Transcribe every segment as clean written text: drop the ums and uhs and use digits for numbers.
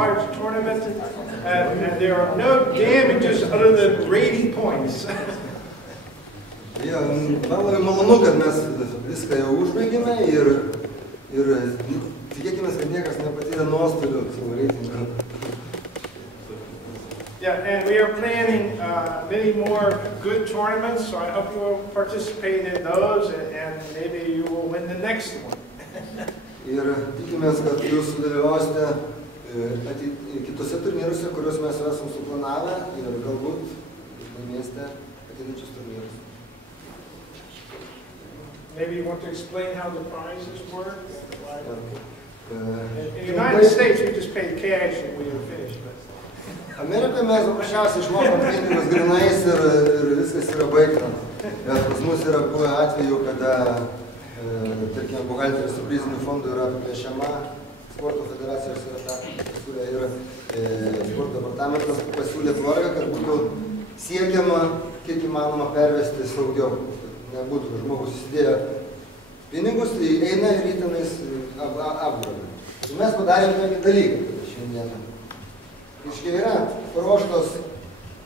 large tournament, and there are no damages other than Brady points. Man labai malonu, kad mes viską jau užbaigėme ir tikėkime, kad niekas nepatyrė nuostolių savo reitingą. Yeah, and we are planning many more good tournaments, so I hope you will participate in those, and maybe you will win the next one. Ir tikimės, kad jūs dalyvausite kitose turnyruose, kuriuos mes esam suplanavę, ir galbūt laimėsite ateinančius turnyrus. Maybe you want to explain how the prizes work? In the United States, we just pay cash and we are finished. Amerikoje mes paprasčiausiai išmokam pinigus grinais ir viskas yra baigta. Bet pas mus yra buvę atveju, kada, tarkime, buhalteris su priziniu fondu yra apiplėšiama, sporto federacijos yra ta pasiūlė ir sporto departamentas pasiūlė tvarką, kad būtų siekiama, kiek įmanoma, pervesti saugiau. Nebūtų, žmogus įsidėjo pinigus, tai eina ir įtenais apgrobė. Mes padarėm tokį dalyką šiandieną. Iškai yra paruoštos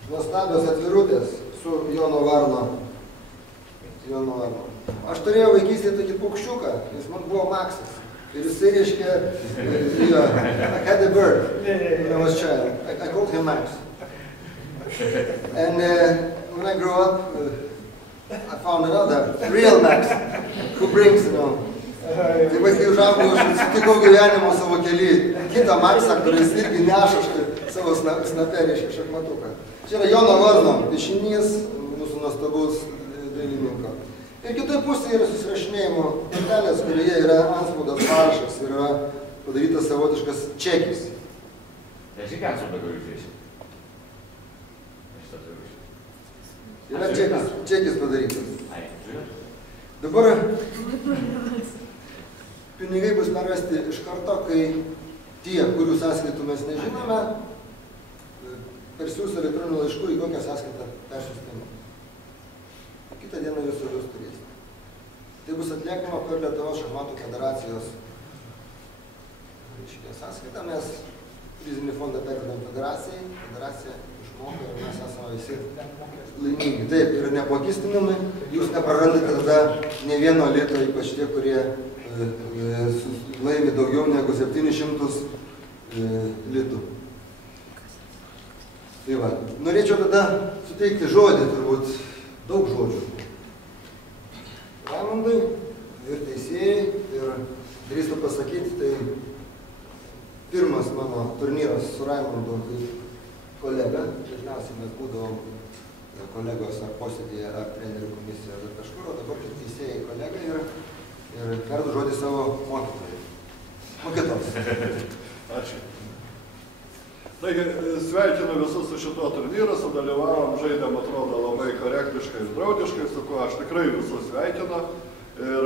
nuostabios atvirutės su Jono Varno. Aš turėjau vaikystėje tokį paukščiuką, jis man buvo Maksas. Ir jisai reiškia, I had a bird when I was a child. I called him Max. And when I grew up, I found another real Max who brings, Tai va, kai užaugau, aš sutikau gyvenimo savo kely kitą Maksą, kuris irgi neša savo snape, reiškia, šachmatuką. Čia yra Jono Varno piešinys, mūsų nuostabus dailininko. Ir kitoj pusėje yra susirašinėjimo kortelės, kurioje yra antspaudas parašas ir yra padarytas savotiškas čekis. Yra čekis padarytas. Dabar pinigai bus pervesti iš karto, kai tie, kurių sąskaitų mes nežinome, persiūs elektroninių laiškų, į kokią sąskaitą persiųstame. Kitą dieną jūs turėsite. Tai bus atliekama per Lietuvos šachmatų federacijos sąskaitą. Mes prizinį fondą pervedam federacijai, federacija išmoka ir mes esame visi laimingi. Taip, yra neapmokestinami, jūs neprarandate tada ne vieno lito, ypač tie, kurie laimi daugiau negu 700 litų. Tai va, norėčiau tada suteikti žodį, turbūt daug žodžių. Raimondui ir teisėjai, ir drįstu pasakyti, tai pirmas mano turnyras su Raimondu kolega. Dažniausiai mes būdavom kolegos ar posėdėje, ar trenerių komisijoje, ar kažkur, o dabar kaip teisėjai kolega ir perdu žodį savo mokytojai. Mokytojams. Ačiū. Taigi, sveikinu visus su šituo turnyru, sudalyvavom, žaidėm, atrodo, labai korektiškai ir draugiškai, su kuo aš tikrai visus sveikinu. Ir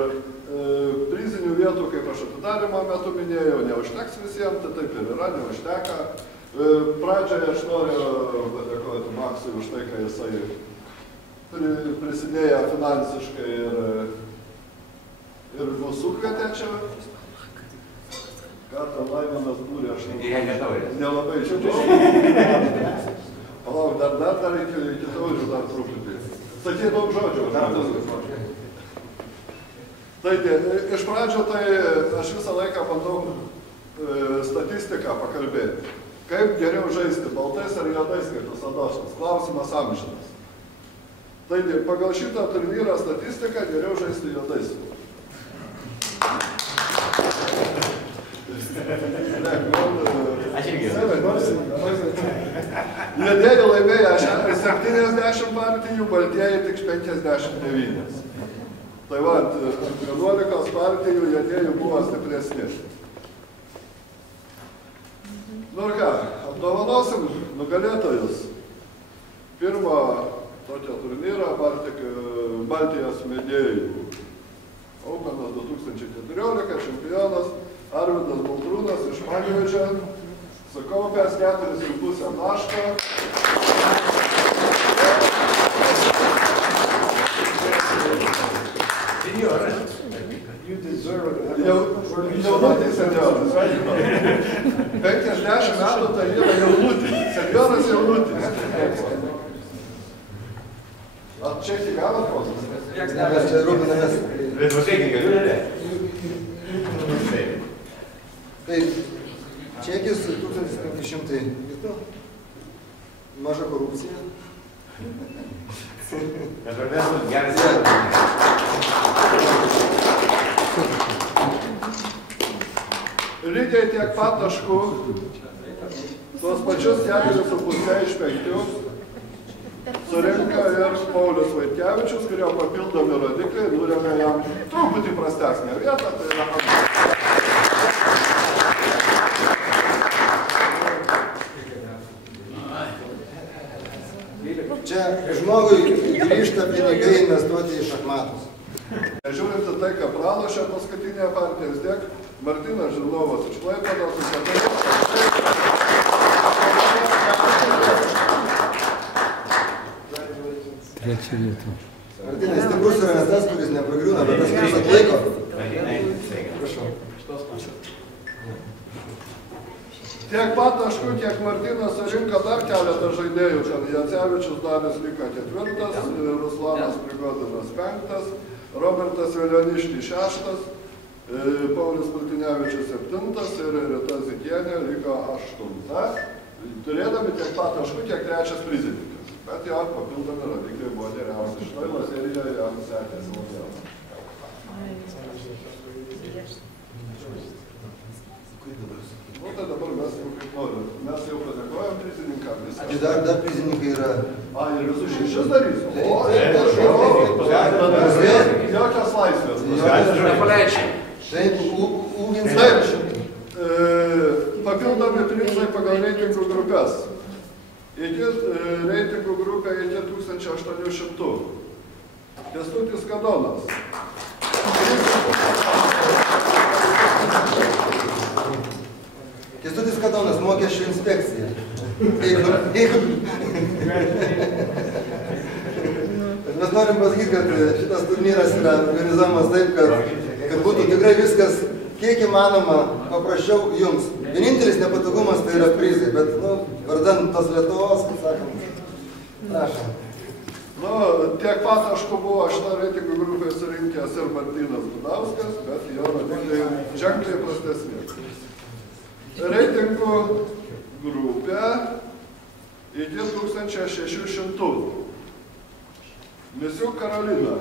prizinių vietų, kaip aš atidarimo metu minėjau, neužteks visiems, tai taip ir yra, neužteka. Pradžioje aš noriu padėkoti Maksui už tai, kai jisai prisidėjo finansiškai ir mus sukvietė čia. Ką tą Laimonas būrė, aš nelabai žinau. Palauk, dar iki taurių dar truputį. Sakai daug žodžių. Taigi, iš pradžio tai aš visą laiką bandau statistiką pakalbėti. Kaip geriau žaisti, baltais ar juodais, kaip tas Adoškas? Klausimas amžinas. Taigi, pagal šitą turnyrą statistiką geriau žaisti juodais. Juodieji laimėjo 70 partijų, baltieji tik 59. Tai va, 11 partijų juodieji buvo stipresni. Nu ir ką, apdovanosim nugalėtojus. Pirmą tokią turnyrą Baltijos mėgėjų. Openas 2014, čempionas Arvydas Baltrūnas iš Panevėžio, sukaupęs 4,5 taško. Jaunutis senjoras, sveikinu. 50 metų tai yra jaunutis, senjoras jaunutis. Ar čia iki galo klausimas? Mes čia rūpinamės. Bet pasiekiai galiu, ne? Tai čekis 1500 litų. Maža korupcija. Bet mes geras. Lygiai tiek pat taškų, tuos pačius 4,5 iš 5 surinka ir Paulius Vaitkevičius, kurio papildomi rodikliai nurėmė jam truputį prastesnę vietą. Tai yra Čia žmogui grįžta pinigai investuoti į šachmatus. Žiūrint į tai, ką pralošė paskutinė partija, vis tiek Martynas Žirnovas iš Klaipėdos Trečią vietą. Martynai, stiprus yra ne tas, kuris nepragriūna, bet tas, kuris atlaiko. Prašau. Tiek pat taškų, kiek Martynas surinko dar keletą žaidėjų. Jacevičius Darius liko 4, Ruslanas Prigodinas 5, Robertas Velioniškis 6, Paulius Multinevičius 7 ir Rita Zikienė liko 8. Turėdami tiek pat taškų, kiek trečias prizininkas. Bet jo papildomi rodikliai buvo geriausi. Šitoj serijoje jam sekėsi labiausiai. Nu, tai dabar mes jau kaip norim. Mes jau padėkojom prizininkam. Dar prizininkai yra. Ir visus 6 darys. Jokios laisvės. Taip, ūgins. Taip. Papildomi prizai pagal reitingų grupės. Iki reitingų grupė iki 1800. Kęstutis Kadonas. Kęstutis Kadonas, mokesčių inspekcija. Mes norim pasakyti, kad šitas turnyras yra organizuojamas taip, kad būtų tikrai viskas kiek įmanoma paprasčiau jums. Vienintelis nepatogumas tai yra prizai, bet, vardan tos Lietuvos, kaip sakant, prašom. Tiek pat taškų buvo šitą reitingų grupę surinkęs ir Martynas Gudauskas, bet jo rodikliai ženkliai prastesni. Reitingų grupė iki 1600. Misių Karolina.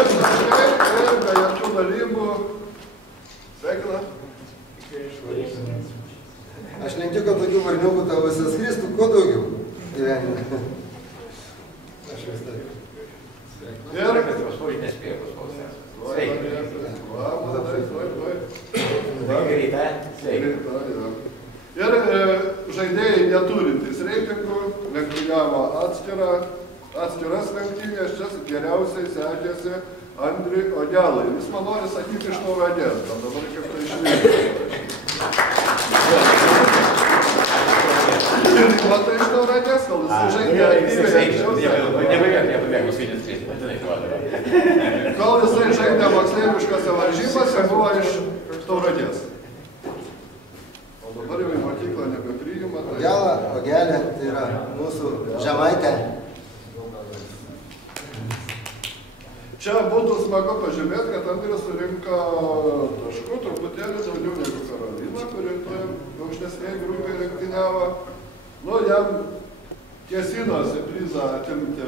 Ir be jokių dalybų. Sveikina. Aš linkiu, kad tokių varniukų tavo visas skristų, kuo daugiau gyvenime. Aš vis taip. Ir Ir žaidėjai neturintys reitingų lenktyniavo atskiras lenktynės, čia geriausiai sekėsi Andriui Ogelai. Jis man nori sakyti iš Tauragės, bet dabar kaip tai išvykti. Ir matai iš Tauragės, kol jis žaidė aktyviai. Kol jisai žaidė moksleiviškose varžybose, buvo iš Tauragės. O dabar jau į mokyklą nebepriima. Ogelė, tai yra mūsų žemaitė. Čia būtų smagu pažymėti, kad Andrius surinko taškų truputėlį daugiau negu Karolina, kuri aukštesnėje grupėje lenktyniavo. Jam kėsinosi prizą atimti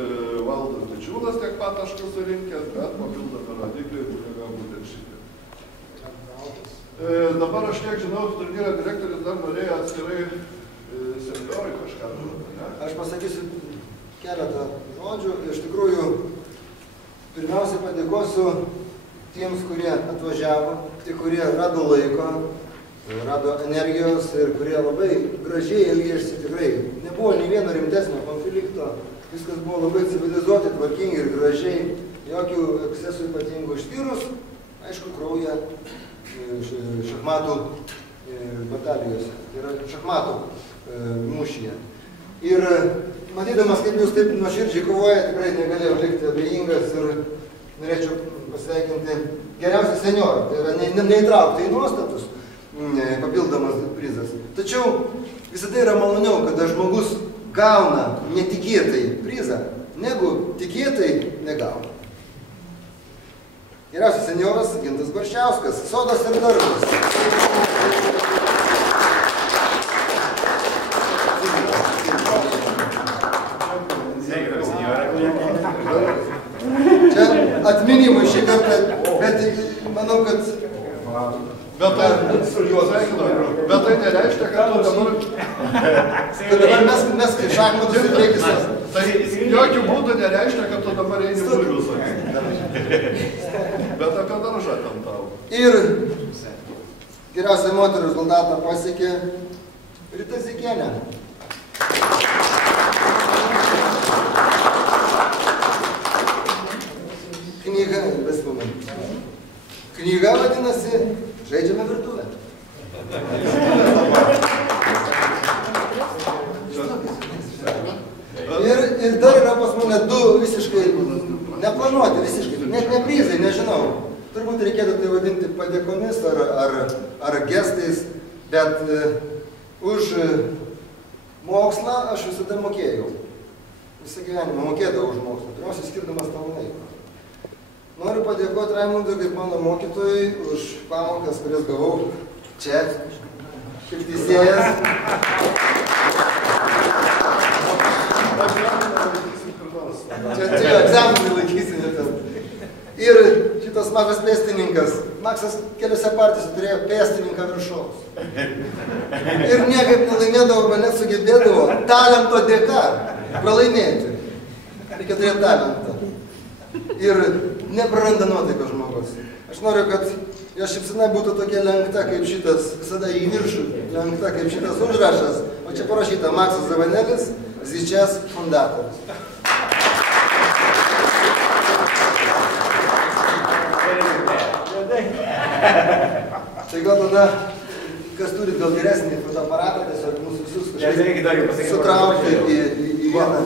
Valdas Dičiūnas tiek pat taškų surinkęs, bet papildomi rodikliai turėjo būtent šitie. Dabar aš kiek žinau, turnyro direktorius dar norėjo atskirai senjorai kažką duoti, ne? Aš pasakysiu keletą žodžių. Iš tikrųjų, pirmiausia padėkosiu tiems, kurie atvažiavo, tie, kurie rado laiko, rado energijos ir kurie labai gražiai elgėsi tikrai. Nebuvo nei vieno rimtesnio konflikto, viskas buvo labai civilizuoti, tvarkingi ir gražiai, jokių ekscesų ypatingų išskyrus, aišku, kraują šachmatų batalijose, tai yra šachmatų mūšyje. Ir matydamas, kaip jūs taip nuoširdžiai kovoja, tikrai negalėjau likti abejingas ir norėčiau pasveikinti geriausią seniorą. Tai yra neįtraukti į nuostatus papildomas prizas. Tačiau visada yra maloniau, kada žmogus gauna netikėtai prizą, negu tikėtai negauna. Geriausias senjoras Gintas Barščiauskas, Sodas ir daržas. Čia atminimui šį kartą, bet manau, kad... Bet tai nereiškia, kad tu dabar mes kaip šachmatus ir priekis. Tai jokių būdų nereiškia, kad tu dabar eini bulvius sakyti. Bet apie daržą ten tau. Ir geriausiai moterų rezultatą pasiekė Rita Zikienė. Knyga vadinasi Žaidžiame virtuvę. Ir dar yra pas mane du visiškai neplanuoti, visiškai, net ne prizai, nežinau. Turbūt reikėtų tai vadinti padėkomis ar gestais, bet už mokslą aš visada mokėjau. Visą gyvenimą mokėdavau už mokslą, pirmiausia skirdamas tavo laiko. Noriu padėkoti Raimundui kaip mano mokytojui už pamokas, kurias gavau čia, kaip teisėjas. Čia egzaminai laikysime ten. Ir šitas mažas pėstininkas, Maksas keliose partijose turėjo pėstininką viršaus. Ir niekaip nelaimėdavo, bet net sugebėdavo talento dėka pralaimėti. Reikia turėti talentą. Ir nepraranda nuotaikos žmogus. Aš noriu, kad jo šypsena būtų tokia lenkta kaip šitas, visada į viršų, lenkta kaip šitas užrašas, o čia parašyta Maksas Zavanelis, Zyčias fundatorius. Tai gal tada, kas turit gal geresnį fotoaparatą, tiesiog mūsų visus kažkaip sutraukti į vieną.